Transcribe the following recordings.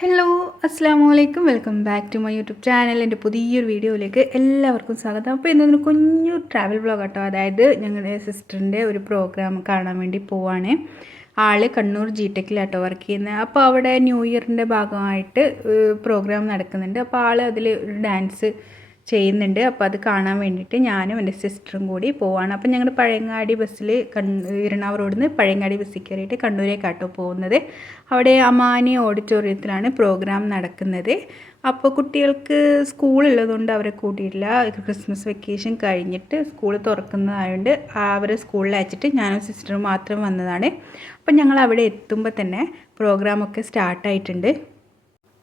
Hello അസ്സാമലൈക്കും welcome back to my YouTube channel. എൻ്റെ പുതിയൊരു വീഡിയോയിലേക്ക് എല്ലാവർക്കും സ്വാഗതം. അപ്പോൾ ഇന്നൊരു കുഞ്ഞു ട്രാവൽ വ്ളോഗ് കേട്ടോ. അതായത് ഞങ്ങളുടെ സിസ്റ്ററിൻ്റെ ഒരു പ്രോഗ്രാം കാണാൻ വേണ്ടി പോവാണ്. ആൾ കണ്ണൂർ ജിടെക്കിലാട്ടോ വർക്ക് ചെയ്യുന്നത്. അപ്പോൾ അവിടെ ന്യൂ ഇയറിൻ്റെ ഭാഗമായിട്ട് പ്രോഗ്രാം നടക്കുന്നുണ്ട്. അപ്പോൾ ആൾ അതിൽ ഒരു ഡാൻസ് ചെയ്യുന്നുണ്ട്. അപ്പോൾ അത് കാണാൻ വേണ്ടിയിട്ട് ഞാനും എൻ്റെ സിസ്റ്ററും കൂടി പോവാണ്. അപ്പോൾ ഞങ്ങൾ പഴയങ്ങാടി ബസ്സിൽ ഇരണാവ് റോഡിൽ നിന്ന് പഴയങ്ങാടി ബസ്സിൽ കയറിയിട്ട് കണ്ണൂരേക്കാട്ടോ പോകുന്നത്. അവിടെ അമാനി ഓഡിറ്റോറിയത്തിലാണ് പ്രോഗ്രാം നടക്കുന്നത്. അപ്പോൾ കുട്ടികൾക്ക് സ്കൂളുള്ളതുകൊണ്ട് അവരെ കൂട്ടിയിട്ടില്ല. ക്രിസ്മസ് വെക്കേഷൻ കഴിഞ്ഞിട്ട് സ്കൂൾ തുറക്കുന്നതായതുകൊണ്ട് അവരെ സ്കൂളിൽ അയച്ചിട്ട് ഞാനും സിസ്റ്ററും മാത്രം വന്നതാണ്. അപ്പം ഞങ്ങൾ അവിടെ എത്തുമ്പോൾ തന്നെ പ്രോഗ്രാമൊക്കെ സ്റ്റാർട്ടായിട്ടുണ്ട്.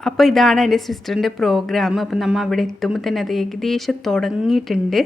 അപ്പോൾ ഇതാണ് എൻ്റെ സിസ്റ്ററിൻ്റെ പ്രോഗ്രാം. അപ്പം നമ്മൾ അവിടെ എത്തുമ്പോൾ തന്നെ അത് ഏകദേശം തുടങ്ങിയിട്ടുണ്ട്.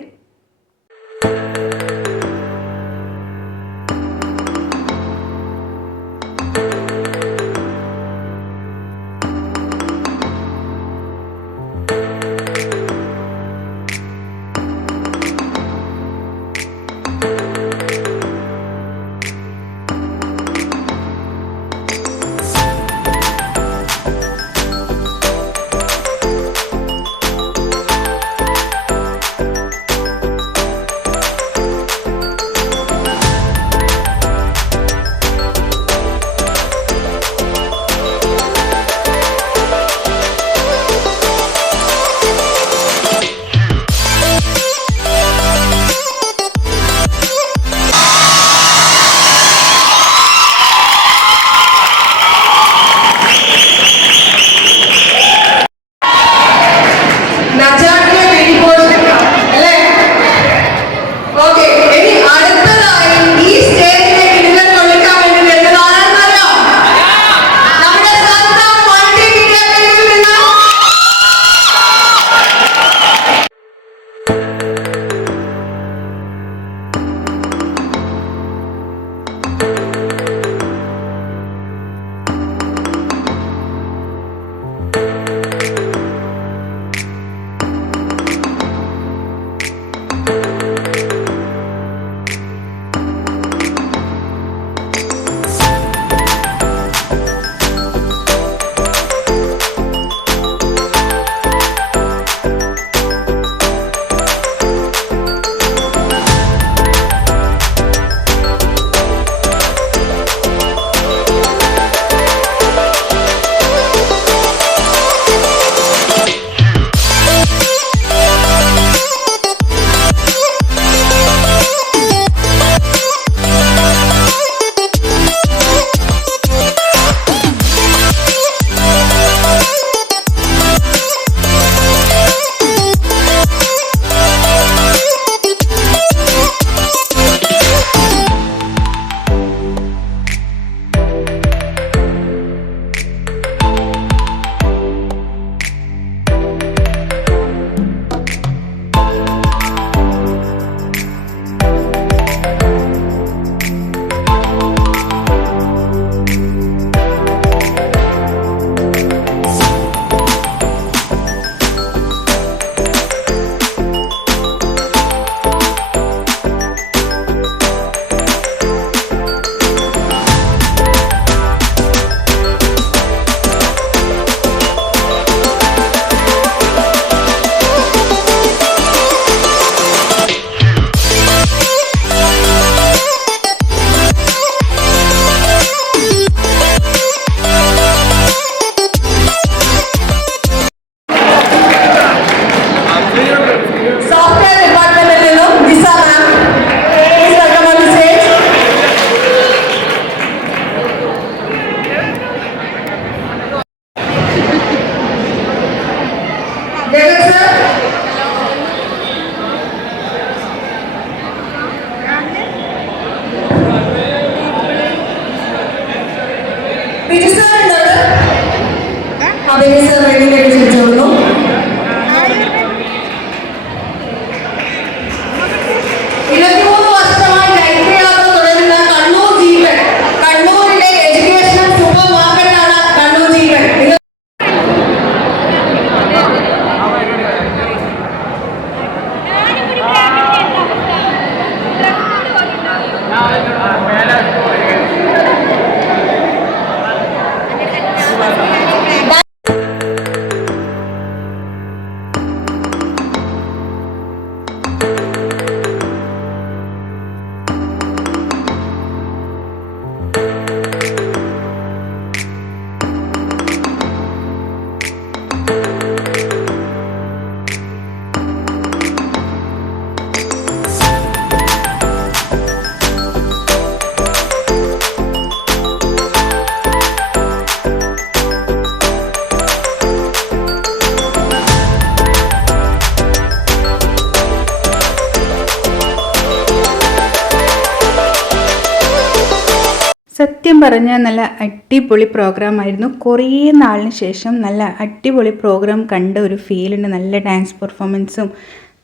സത്യം പറഞ്ഞാൽ നല്ല അടിപൊളി പ്രോഗ്രാമായിരുന്നു. കുറേ നാളിന് ശേഷം നല്ല അടിപൊളി പ്രോഗ്രാം കണ്ട ഒരു ഫീലുണ്ട്. നല്ല ഡാൻസ് പെർഫോമൻസും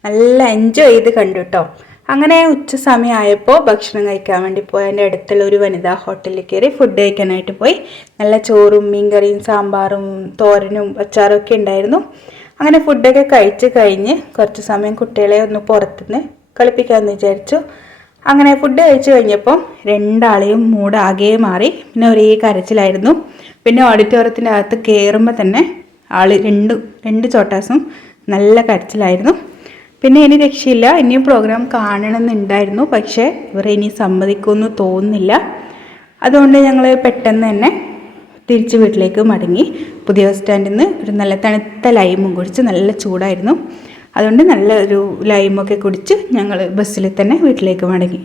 നല്ല എൻജോയ് ചെയ്ത് കണ്ടു കേട്ടോ. അങ്ങനെ ഉച്ച സമയമായപ്പോൾ ഭക്ഷണം കഴിക്കാൻ വേണ്ടി പോയി എൻ്റെ അടുത്തുള്ള ഒരു വനിതാ ഹോട്ടലിൽ കയറി ഫുഡ് കഴിക്കാനായിട്ട് പോയി. നല്ല ചോറും മീൻകറിയും സാമ്പാറും തോരനും അച്ചാറും ഒക്കെ ഉണ്ടായിരുന്നു. അങ്ങനെ ഫുഡൊക്കെ കഴിച്ച് കഴിഞ്ഞ് കുറച്ച് സമയം കുട്ടികളെ ഒന്ന് പുറത്തുനിന്ന് കളിപ്പിക്കാമെന്ന് വിചാരിച്ചു. അങ്ങനെ ഫുഡ് കഴിച്ച് കഴിഞ്ഞപ്പം രണ്ടാളെയും മൂഡ് ആകെ മാറി. പിന്നെ ഒരേ കരച്ചിലായിരുന്നു. പിന്നെ ഓഡിറ്റോറിയത്തിൻ്റെ അകത്ത് കയറുമ്പോൾ തന്നെ രണ്ട് ചോട്ടാസും നല്ല കരച്ചിലായിരുന്നു. പിന്നെ ഇനി രക്ഷയില്ല, ഇനിയും പ്രോഗ്രാം കാണണമെന്നുണ്ടായിരുന്നു. പക്ഷേ ഇവർ ഇനി സമ്മതിക്കുമെന്ന് തോന്നുന്നില്ല. അതുകൊണ്ട് ഞങ്ങൾ പെട്ടെന്ന് തന്നെ തിരിച്ച് വീട്ടിലേക്ക് മടങ്ങി. പുതിയ ബസ് സ്റ്റാൻഡിൽ നിന്ന് ഒരു നല്ല തണുത്ത ലൈമും കുടിച്ച്, നല്ല ചൂടായിരുന്നു. അതുകൊണ്ട് നല്ലൊരു ലൈമൊക്കെ കുടിച്ച് ഞങ്ങൾ ബസ്സിൽ തന്നെ വീട്ടിലേക്ക് മടങ്ങി.